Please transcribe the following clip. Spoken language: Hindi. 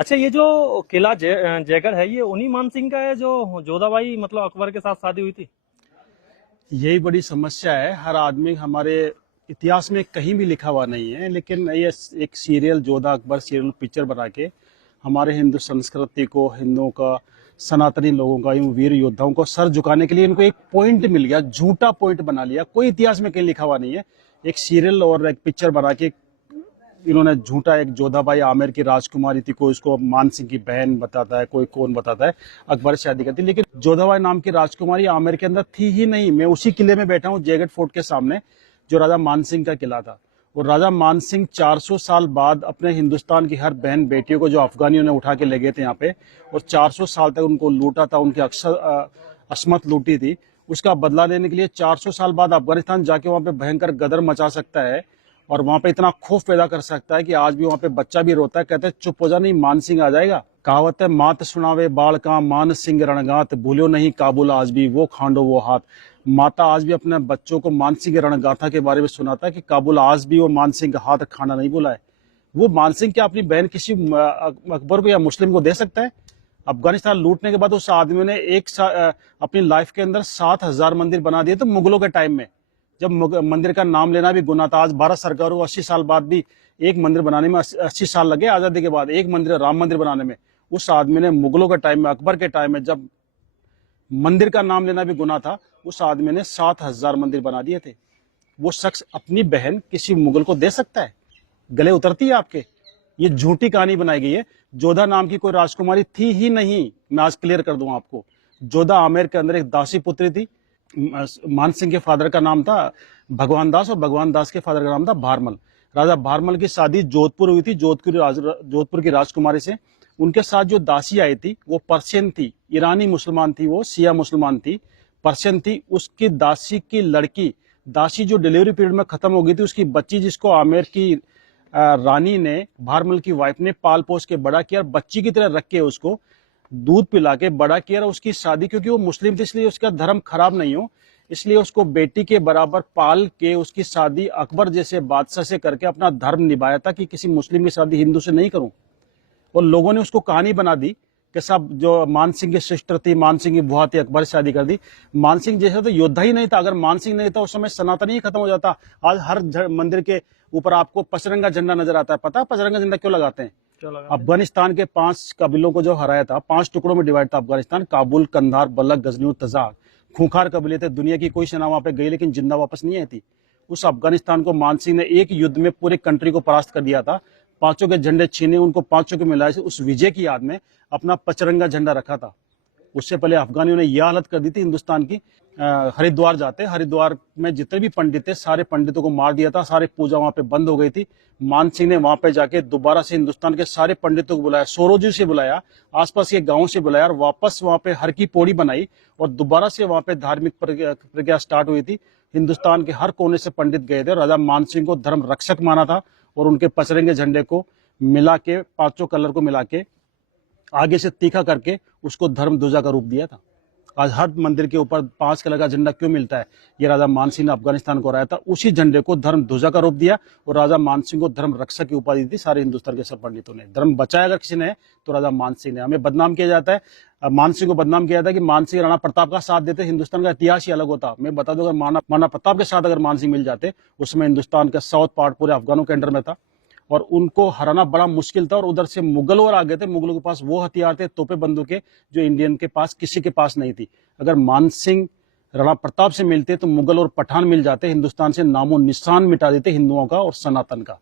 अच्छा, ये जो किला जयगढ़ है, ये उन्हीं मान सिंह का है जो जोधाबाई मतलब अकबर के साथ शादी हुई थी। यही बड़ी समस्या है। हर आदमी हमारे इतिहास में कहीं भी लिखा हुआ नहीं है, लेकिन ये एक serial Jodha Akbar serial picture बना के हमारे हिंदू संस्कृति को, हिंदुओं का, सनातनी लोगों का, इन वीर योद्धाओं को सर झुकाने के लिए इनको एक पॉइंट मिल गया, झूठा पॉइंट बना लिया। कोई इतिहास में कहीं लिखा हुआ नहीं है। एक सीरियल और एक पिक्चर बना के इन्होंने झूठा, एक जोधाबाई आमेर की राजकुमारी थी, कोई उसको मान सिंह की बहन बताता है, कोई कौन बताता है, अकबर से शादी करती। लेकिन जोधाबाई नाम की राजकुमारी आमेर के अंदर थी ही नहीं। मैं उसी किले में बैठा हूँ, जयगढ़ फोर्ट के सामने, जो राजा मान सिंह का किला था। और राजा मान सिंह 400 साल बाद अपने हिंदुस्तान की हर बहन बेटियों को, जो अफगानियों ने उठा के ले गए थे यहाँ पे, और 400 साल तक उनको लूटा था, उनकी असमत लूटी थी, उसका बदला लेने के लिए 400 साल बाद अफगानिस्तान जाके वहां पे भयंकर गदर मचा सकता है और वहां पे इतना खौफ पैदा कर सकता है कि आज भी वहां पे बच्चा भी रोता है, कहते हैं चुप हो जा, नहीं मान सिंह आ जाएगा। कहावत है, मात सुनावे बाल का मान सिंह रणगात, भूलो नहीं काबुल आज भी वो खांडो वो हाथ। माता आज भी अपने बच्चों को मान सिंह रणगाथा के बारे में सुनाता है कि काबुल आज भी वो मान सिंह का हाथ खाना नहीं भूला है। वो मान सिंह क्या अपनी बहन किसी अकबर को या मुस्लिम को दे सकता है? अफगानिस्तान लूटने के बाद उस आदमी ने अपनी लाइफ के अंदर 7,000 मंदिर बना दिए। तो मुगलों के टाइम में जब मंदिर का नाम लेना भी गुनाह था, आज भारत सरकार को 80 साल बाद भी एक मंदिर बनाने में 80 साल लगे, आजादी के बाद एक मंदिर, राम मंदिर बनाने में। उस आदमी ने मुगलों के टाइम में, अकबर के टाइम में, जब मंदिर का नाम लेना भी गुनाह था, उस आदमी ने 7,000 मंदिर बना दिए थे। वो शख्स अपनी बहन किसी मुगल को दे सकता है? गले उतरती है आपके? ये झूठी कहानी बनाई गई है। जोधा नाम की कोई राजकुमारी थी ही नहीं। मैं आज क्लियर कर दूं आपको, जोधा आमेर के अंदर एक दासी पुत्री थी। मान सिंह के फादर का नाम था भगवान दास और भगवान दास के फादर का नाम था भारमल। राजा भारमल की शादी जोधपुर हुई थी, जोधपुर की राजकुमारी से। उनके साथ जो दासी आई थी वो पर्शियन थी, ईरानी मुसलमान थी, वो शिया मुसलमान थी, पर्शियन थी। उसकी दासी की लड़की, दासी जो डिलीवरी पीरियड में खत्म हो गई थी, उसकी बच्ची, जिसको आमेर की रानी ने, भारमल की वाइफ ने पाल पोस के बड़ा किया, बच्ची की तरह रख के उसको दूध पिला के बड़ा किया। उसकी शादी, क्योंकि वो मुस्लिम थी इसलिए उसका धर्म खराब नहीं हो, इसलिए उसको बेटी के बराबर पाल के उसकी शादी अकबर जैसे बादशाह से करके अपना धर्म निभाया था कि किसी मुस्लिम की शादी हिंदू से नहीं करूं। और लोगों ने उसको कहानी बना दी कि सब जो मान सिंह की सिस्टर थी, मान सिंह की बुआ थी, अकबर से शादी कर दी। मान सिंह जैसा तो योद्धा ही नहीं था। अगर मान सिंह नहीं था उस समय सनातन ही खत्म हो जाता। आज हर मंदिर के ऊपर आपको पचरंगा झंडा नजर आता है। पता है पचरंगा झंडा क्यों लगाते हैं? अफगानिस्तान के 5 कबीलों को जो हराया था, 5 टुकड़ों में डिवाइड था अफगानिस्तान, काबुल, कंधार, बलख, गजनी और तजाक। खूंखार कबीले थे। दुनिया की कोई सेना वहां पे गई लेकिन जिंदा वापस नहीं आई थी। उस अफगानिस्तान को मान सिंह ने एक युद्ध में पूरे कंट्री को परास्त कर दिया था। 5 के झंडे छीने, उनको 5 के मिलाए, उस विजय की याद में अपना पचरंगा झंडा रखा था। उससे पहले अफगानियों ने यह हालत कर दी थी हिंदुस्तान की। हरिद्वार जाते, हरिद्वार में जितने भी पंडित थे सारे पंडितों को मार दिया था, सारी पूजा वहां पे बंद हो गई थी। मान सिंह ने वहां पे जाके दोबारा से हिंदुस्तान के सारे पंडितों को बुलाया, सोरोजी से बुलाया, आसपास के गांवों से बुलाया, और वापस वहां पे हर की पौड़ी बनाई और दोबारा से वहां पे धार्मिक प्रक्रिया स्टार्ट हुई थी। हिंदुस्तान के हर कोने से पंडित गए थे। राजा मान सिंह को धर्म रक्षक माना था और उनके पचरंगे झंडे को मिला के, 5 कलर को मिला के आगे से तीखा करके उसको धर्म ध्वजा का रूप दिया था। आज हर मंदिर के ऊपर 5 कलर का झंडा क्यों मिलता है? ये राजा मान सिंह ने अफगानिस्तान को हराया था, उसी झंडे को धर्म ध्वजा का रूप दिया और राजा मान सिंह को धर्म रक्षक की उपाधि दी। सारे हिंदुस्तान के सब पंडितों ने धर्म बचाया अगर किसी ने तो राजा मान सिंह ने। हमें बदनाम किया जाता है, मान सिंह को बदनाम किया जाता है कि मान सिंह राणा प्रताप का साथ देते, हिंदुस्तान का इतिहास ही अलग होता। मैं बता दूं, अगर माना प्रताप के साथ अगर मान सिंह मिल जाते, उसमें हिंदुस्तान का साउथ पार्ट पूरे अफगानों के अंडर में था और उनको हराना बड़ा मुश्किल था। और उधर से मुगल और आ गए थे। मुगलों के पास वो हथियार थे, तोपे बंदूकें, जो इंडियन के पास किसी के पास नहीं थी। अगर मान सिंह राणा प्रताप से मिलते तो मुगल और पठान मिल जाते, हिंदुस्तान से नामो निशान मिटा देते हिंदुओं का और सनातन का।